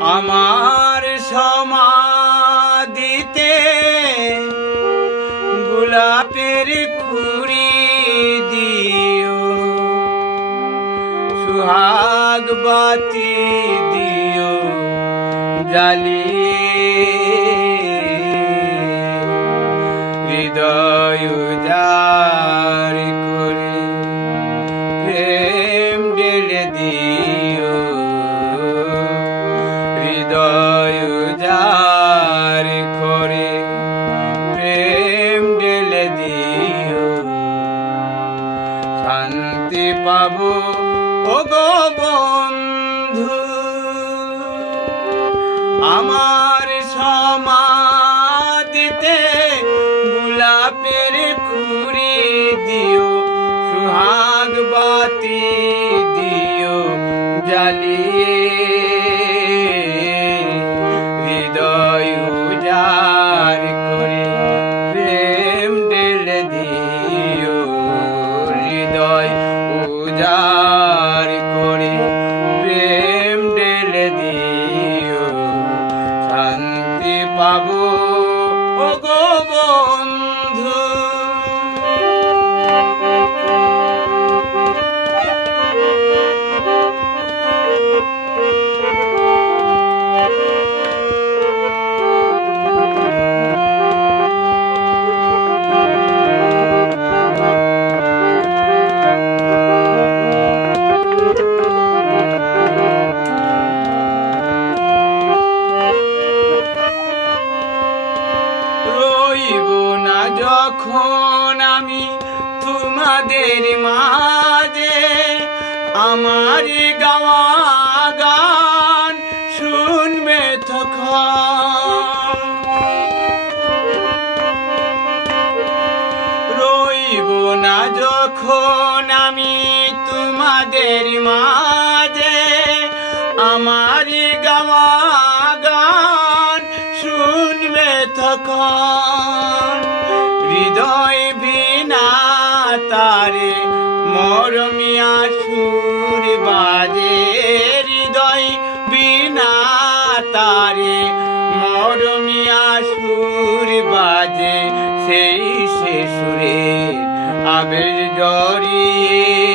আমার সমাধিতে গোলাপের কুড়ি দিও, সুহাগ বাতি দিও জ্বালিয়ে, হৃদয় উজাড় করে প্রেম ঢেলে দিও, হৃদয় উজাড় করে প্রেম ঢেলে দিও। শান্তি পাবো ওগো বন্ধু, আমার সমাধিতে গোলাপের কুড়ি দিও, সুহাগ বাতি দিও জ্বালিয়ে, হৃদয় উজাড় করে প্রেম ঢেলে দিও, হৃদয় উজাড় করে প্রেম ঢেলে দিও। শান্তি পাবো ওগো বন্ধু। রইব না যখন আমি তোমাদের মাঝে, আমার গাওয়া গান শুনবে তখন। রইব না যখন আমি তোমাদের মাঝে, আমার গাওয়া গান শুনবে তখন। হৃদয় বিনা তারে মরমিয়া সুর বাজে, হৃদয় বিনা তারে মরমিয়া সুর বাজে, সেই সে সুরে আবেগ জড়িয়ে